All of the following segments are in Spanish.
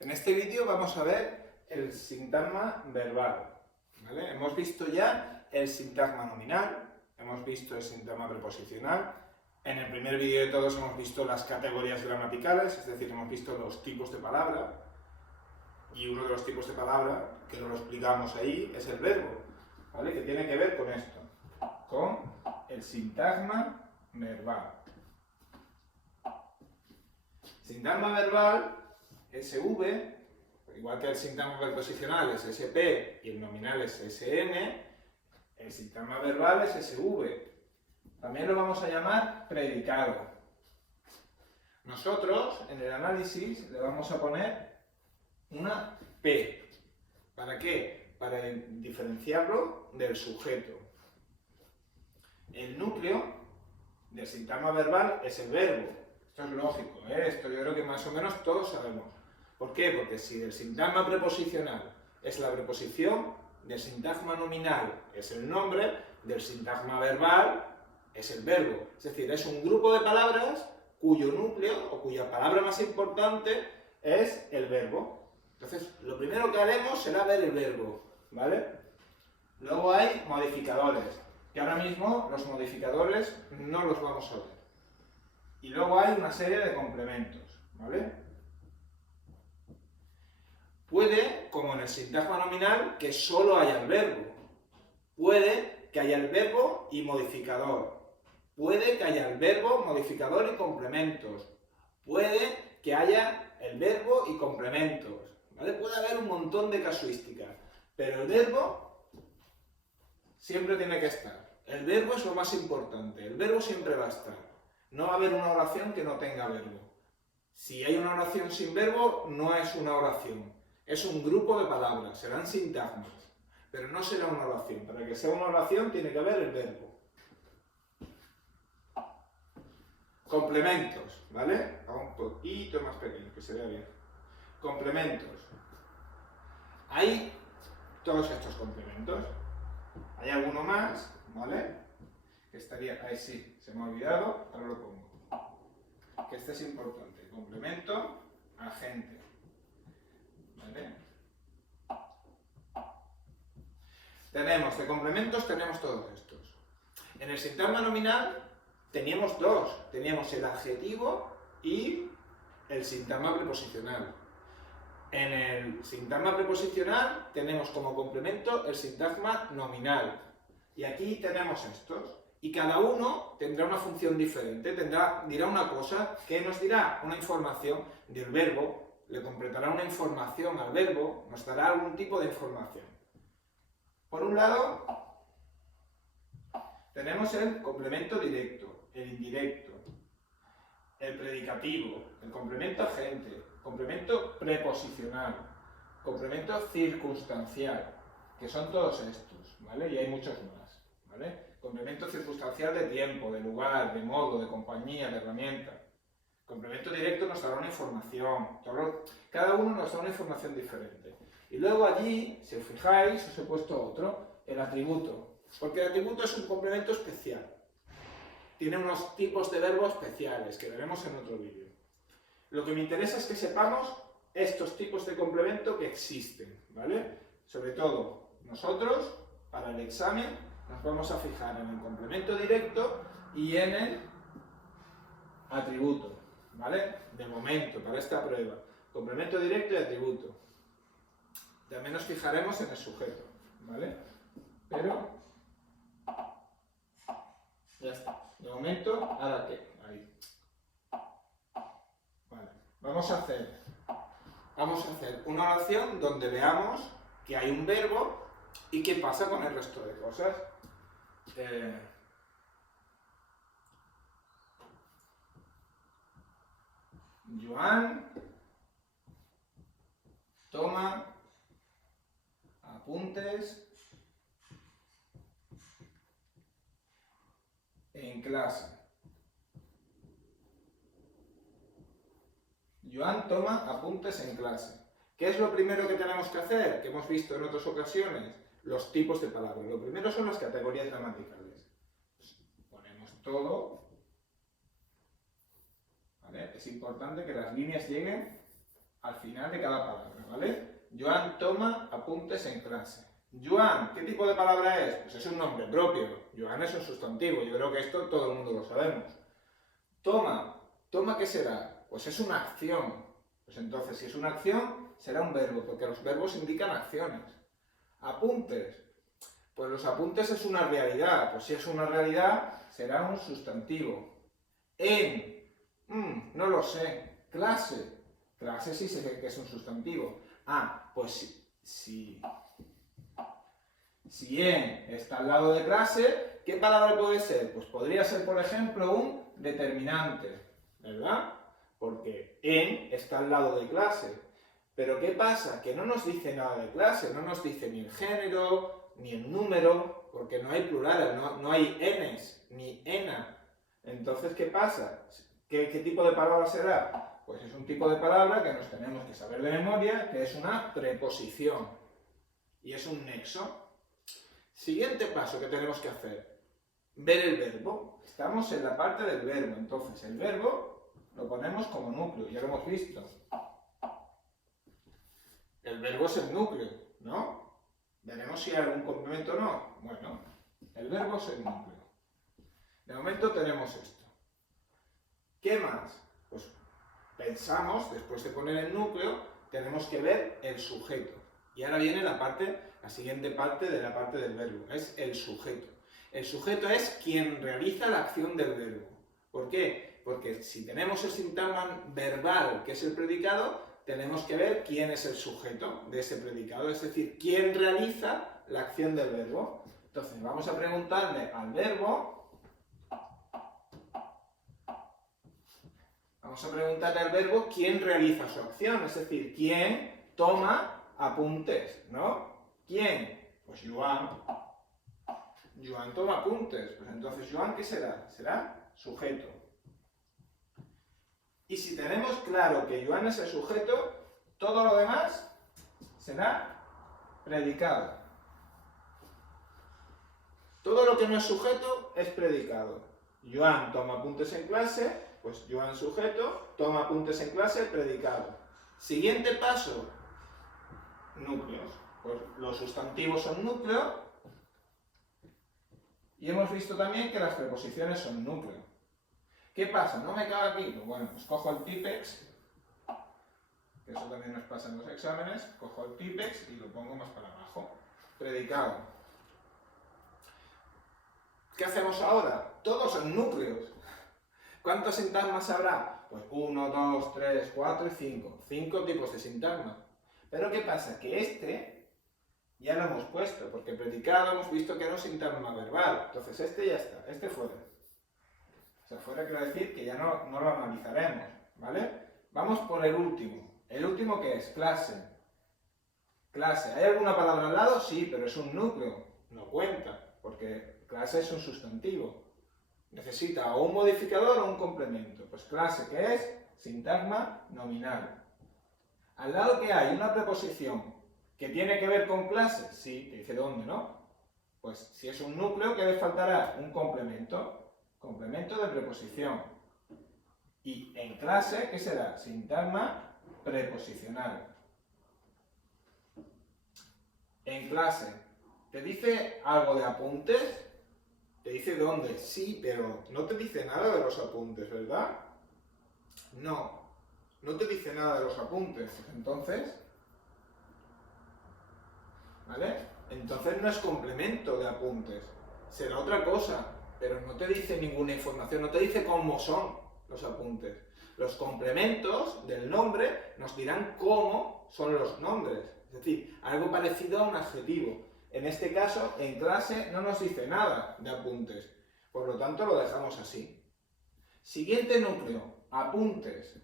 En este vídeo vamos a ver el sintagma verbal, ¿vale? Hemos visto ya el sintagma nominal, hemos visto el sintagma preposicional. En el primer vídeo de todos hemos visto las categorías gramaticales, es decir, hemos visto los tipos de palabra. Y uno de los tipos de palabra, que no lo explicamos ahí, es el verbo, ¿vale? Que tiene que ver con esto, con el sintagma verbal. Sintagma verbal, SV, igual que el sintagma preposicional es SP y el nominal es SN, el sintagma verbal es SV. También lo vamos a llamar predicado. Nosotros, en el análisis, le vamos a poner una P. ¿Para qué? Para diferenciarlo del sujeto. El núcleo del sintagma verbal es el verbo. Esto es lógico, ¿eh? Esto yo creo que más o menos todos sabemos. ¿Por qué? Porque si el sintagma preposicional es la preposición, del sintagma nominal es el nombre, del sintagma verbal es el verbo. Es decir, es un grupo de palabras cuyo núcleo o cuya palabra más importante es el verbo. Entonces, lo primero que haremos será ver el verbo, ¿vale? Luego hay modificadores, que ahora mismo los modificadores no los vamos a ver. Y luego hay una serie de complementos, ¿vale? Puede, como en el sintagma nominal, que solo haya el verbo. Puede que haya el verbo y modificador. Puede que haya el verbo, modificador y complementos. Puede que haya el verbo y complementos, ¿vale? Puede haber un montón de casuísticas, pero el verbo siempre tiene que estar. El verbo es lo más importante, el verbo siempre va a estar. No va a haber una oración que no tenga verbo. Si hay una oración sin verbo, no es una oración. Es un grupo de palabras, serán sintagmas, pero no será una oración. Para que sea una oración tiene que haber el verbo. Complementos, ¿vale? Hago un poquito más pequeño, que se vea bien. Complementos. Hay todos estos complementos. Hay alguno más, ¿vale? Que estaría, ahí sí, se me ha olvidado, ahora lo pongo. Que este es importante. Complemento, agente. ¿Vale? Tenemos, de complementos tenemos todos estos. En el sintagma nominal teníamos dos. Teníamos el adjetivo y el sintagma preposicional. En el sintagma preposicional tenemos como complemento el sintagma nominal. Y aquí tenemos estos. Y cada uno tendrá una función diferente, dirá una cosa. ¿Qué nos dirá? Una información del verbo, le completará una información al verbo, nos dará algún tipo de información. Por un lado, tenemos el complemento directo, el indirecto, el predicativo, el complemento agente, complemento preposicional, complemento circunstancial, que son todos estos, ¿vale? Y hay muchos más, ¿vale? Complemento circunstancial de tiempo, de lugar, de modo, de compañía, de herramienta. Complemento directo nos dará una información, cada uno nos da una información diferente. Y luego allí, si os fijáis, os he puesto otro, el atributo, porque el atributo es un complemento especial. Tiene unos tipos de verbos especiales que veremos en otro vídeo. Lo que me interesa es que sepamos estos tipos de complemento que existen, ¿vale? Sobre todo, nosotros, para el examen, nos vamos a fijar en el complemento directo y en el atributo, ¿vale? De momento, para esta prueba. Complemento directo y atributo. También nos fijaremos en el sujeto, ¿vale? Pero ya está. De momento, ahora qué. Ahí. Vale. Vamos a hacer una oración donde veamos que hay un verbo y qué pasa con el resto de cosas. Joan toma apuntes en clase. Joan toma apuntes en clase. ¿Qué es lo primero que tenemos que hacer? Que hemos visto en otras ocasiones. Los tipos de palabras. Lo primero son las categorías gramaticales. Ponemos todo. ¿Vale? Es importante que las líneas lleguen al final de cada palabra, ¿vale? Joan toma apuntes en clase. Joan, ¿qué tipo de palabra es? Pues es un nombre propio. Joan es un sustantivo. Yo creo que esto todo el mundo lo sabemos. Toma. ¿Toma qué será? Pues es una acción. Pues entonces, si es una acción, será un verbo, porque los verbos indican acciones. Apuntes. Pues los apuntes es una realidad. Pues si es una realidad, será un sustantivo. En. No lo sé. Clase. Clase sí sé que es un sustantivo. Ah, pues si en está al lado de clase, ¿qué palabra puede ser? Pues podría ser, por ejemplo, un determinante, ¿verdad? Porque en está al lado de clase. Pero ¿qué pasa? Que no nos dice nada de clase, no nos dice ni el género, ni el número, porque no hay plurales, no hay enes, ni ena. Entonces, ¿qué pasa? ¿Qué tipo de palabra será? Pues es un tipo de palabra que nos tenemos que saber de memoria, que es una preposición. Y es un nexo. Siguiente paso que tenemos que hacer. Ver el verbo. Estamos en la parte del verbo. Entonces, el verbo lo ponemos como núcleo. Ya lo hemos visto. El verbo es el núcleo, ¿no? Veremos si hay algún complemento o no. Bueno, el verbo es el núcleo. De momento tenemos esto. ¿Qué más? Pues pensamos, después de poner el núcleo, tenemos que ver el sujeto. Y ahora viene la siguiente parte de la parte del verbo, es el sujeto. El sujeto es quien realiza la acción del verbo. ¿Por qué? Porque si tenemos el sintagma verbal, que es el predicado, tenemos que ver quién es el sujeto de ese predicado, es decir, quién realiza la acción del verbo. Entonces, vamos a preguntarle al verbo. Vamos a preguntarle al verbo quién realiza su acción, es decir, quién toma apuntes, ¿no? ¿Quién? Pues Joan. Joan toma apuntes. Pues entonces, Joan, ¿qué será? Será sujeto. Y si tenemos claro que Joan es el sujeto, todo lo demás será predicado. Todo lo que no es sujeto es predicado. Joan toma apuntes en clase, pues Joan sujeto, toma apuntes en clase, predicado. Siguiente paso, núcleos. Pues los sustantivos son núcleo y hemos visto también que las preposiciones son núcleo. ¿Qué pasa? ¿No me cabe aquí? Pues bueno, pues cojo el típex, que eso también nos pasa en los exámenes, cojo el típex y lo pongo más para abajo. Predicado. ¿Qué hacemos ahora? Todos son núcleos. ¿Cuántos sintagmas habrá? Pues 1, 2, 3, 4 y 5. 5 tipos de sintagma. Pero ¿qué pasa? Que este ya lo hemos puesto, porque predicado hemos visto que era un sintagma verbal. Entonces este ya está, este fuera. O sea, fuera quiere decir que ya no lo analizaremos, ¿vale? Vamos por el último. ¿El último qué es? Clase. Clase. ¿Hay alguna palabra al lado? Sí, pero es un núcleo. No cuenta, porque clase es un sustantivo. Necesita o un modificador o un complemento. Pues clase, ¿qué es? Sintagma nominal. Al lado que hay una preposición que tiene que ver con clase, sí, te dice dónde, ¿no? Pues si es un núcleo, ¿qué le faltará? Un complemento. Complemento de preposición. Y en clase, ¿qué será? Sintagma preposicional. En clase, ¿te dice algo de apuntes? ¿Te dice dónde? Sí, pero no te dice nada de los apuntes, ¿verdad? No, no te dice nada de los apuntes. Entonces, ¿vale? Entonces no es complemento de apuntes. Será otra cosa, pero no te dice ninguna información, no te dice cómo son los apuntes. Los complementos del nombre nos dirán cómo son los nombres. Es decir, algo parecido a un adjetivo. En este caso, en clase no nos dice nada de apuntes. Por lo tanto, lo dejamos así. Siguiente núcleo, apuntes.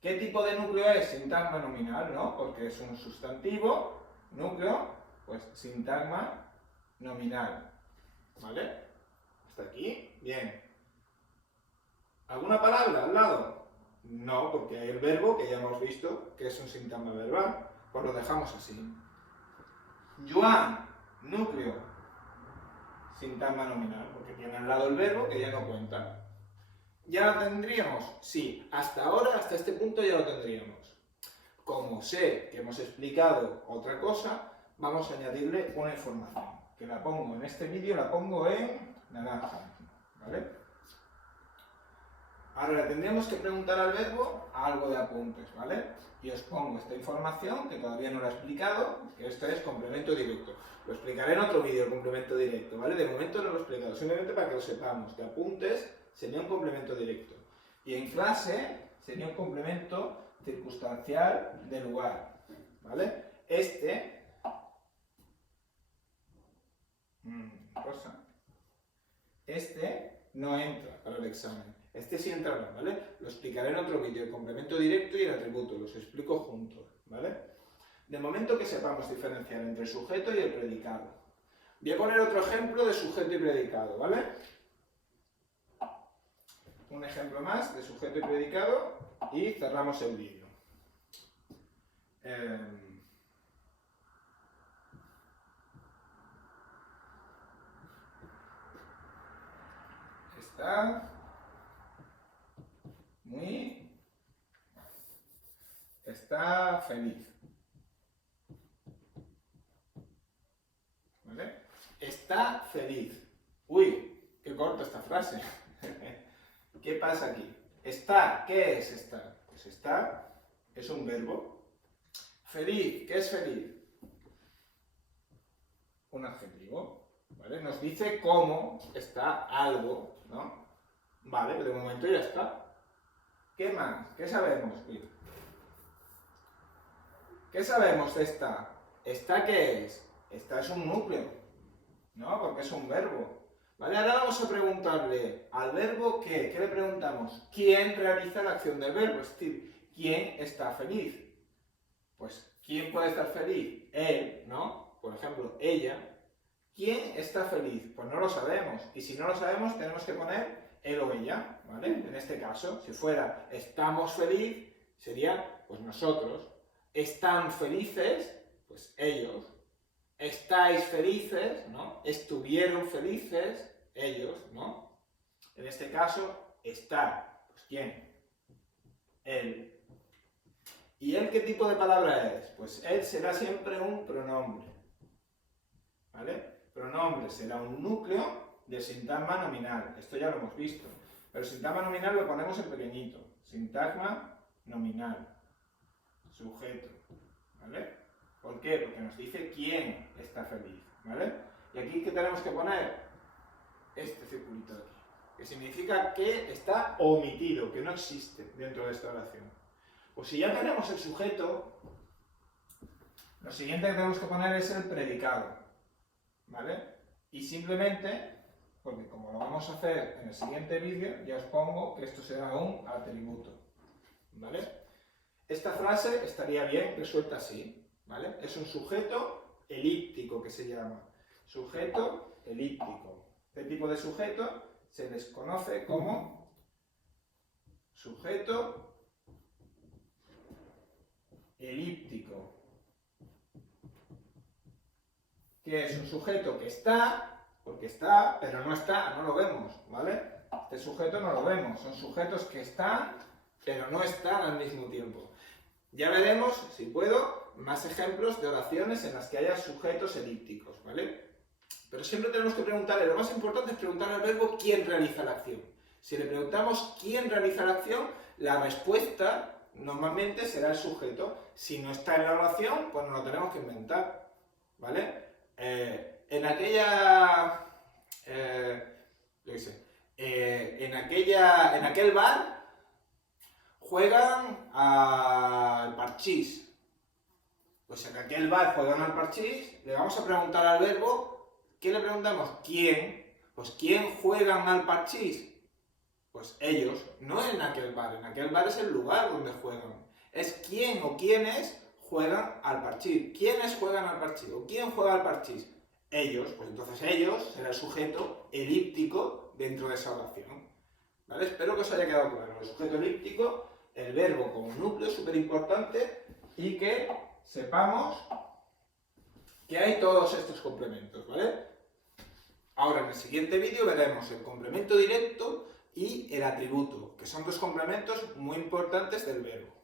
¿Qué tipo de núcleo es? Sintagma nominal, ¿no? Porque es un sustantivo, núcleo, pues sintagma nominal. ¿Vale? ¿Hasta aquí? Bien. ¿Alguna palabra al lado? No, porque hay el verbo, que ya hemos visto, que es un sintagma verbal. Pues lo dejamos así. Joan, núcleo, sintagma nominal, porque tiene al lado el verbo que ya no cuenta. ¿Ya lo tendríamos? Sí, hasta ahora, hasta este punto ya lo tendríamos. Como sé que hemos explicado otra cosa, vamos a añadirle una información, que la pongo en este vídeo, la pongo en naranja, ¿vale? Ahora le tendríamos que preguntar al verbo algo de apuntes, ¿vale? Y os pongo esta información, que todavía no la he explicado, que esto es complemento directo. Lo explicaré en otro vídeo, el complemento directo, ¿vale? De momento no lo he explicado, simplemente para que lo sepamos, que apuntes sería un complemento directo. Y en clase sería un complemento circunstancial de lugar, ¿vale? Este no entra para el examen. Este sí entrará, ¿vale? Lo explicaré en otro vídeo, el complemento directo y el atributo, los explico juntos, ¿vale? De momento que sepamos diferenciar entre el sujeto y el predicado. Voy a poner otro ejemplo de sujeto y predicado, ¿vale? Un ejemplo más de sujeto y predicado y cerramos el vídeo. Está feliz. ¿Vale? Está feliz. Uy, qué corta esta frase. ¿Qué pasa aquí? Está, ¿qué es estar? Pues estar es un verbo. Feliz, ¿qué es feliz? Un adjetivo, ¿vale? Nos dice cómo está algo, ¿no? Vale, de momento ya está. ¿Qué más? ¿Qué sabemos? ¿Qué sabemos de esta? ¿Esta qué es? Esta es un núcleo, ¿no? Porque es un verbo. ¿Vale? Ahora vamos a preguntarle al verbo ¿qué? ¿Qué le preguntamos? ¿Quién realiza la acción del verbo? Es decir, ¿quién está feliz? Pues, ¿quién puede estar feliz? Él, ¿no? Por ejemplo, ella. ¿Quién está feliz? Pues no lo sabemos. Y si no lo sabemos, tenemos que poner él o ella, ¿vale? En este caso, si fuera estamos feliz, sería pues nosotros. Están felices, pues ellos. Estáis felices, ¿no? Estuvieron felices, ellos, ¿no? En este caso, estar, pues ¿quién? Él. ¿Y él qué tipo de palabra es? Pues él será siempre un pronombre, ¿vale? Pronombre será un núcleo de sintagma nominal. Esto ya lo hemos visto. Pero sintagma nominal lo ponemos en pequeñito. Sintagma nominal. Sujeto, ¿vale? ¿Por qué? Porque nos dice quién está feliz, ¿vale? Y aquí, ¿qué tenemos que poner? Este circulito de aquí, que significa que está omitido, que no existe dentro de esta oración. Pues si ya tenemos el sujeto, lo siguiente que tenemos que poner es el predicado, ¿vale? Y simplemente, porque como lo vamos a hacer en el siguiente vídeo, ya os pongo que esto será un atributo, ¿vale? Esta frase estaría bien resuelta así, ¿vale? Es un sujeto elíptico que se llama. Sujeto elíptico. Este tipo de sujeto se les conoce como sujeto elíptico. Que es un sujeto que está, porque está, pero no está, no lo vemos, ¿vale? Este sujeto no lo vemos. Son sujetos que están, pero no están al mismo tiempo. Ya veremos, si puedo, más ejemplos de oraciones en las que haya sujetos elípticos, ¿vale? Pero siempre tenemos que preguntarle, lo más importante es preguntar al verbo quién realiza la acción. Si le preguntamos quién realiza la acción, la respuesta normalmente será el sujeto. Si no está en la oración, pues nos lo tenemos que inventar, ¿vale? En aquel bar juegan al parchís. Pues en aquel bar juegan al parchís, le vamos a preguntar al verbo, ¿qué le preguntamos? ¿Quién? Pues ¿quién juegan al parchís? Pues ellos, no en aquel bar es el lugar donde juegan. Es quién o quiénes juegan al parchís. ¿Quiénes juegan al parchís? ¿O quién juega al parchís? Ellos, pues entonces ellos será el sujeto elíptico dentro de esa oración. ¿Vale? Espero que os haya quedado claro. El sujeto elíptico, el verbo como núcleo, súper importante, y que sepamos que hay todos estos complementos, ¿vale? Ahora en el siguiente vídeo veremos el complemento directo y el atributo, que son dos complementos muy importantes del verbo.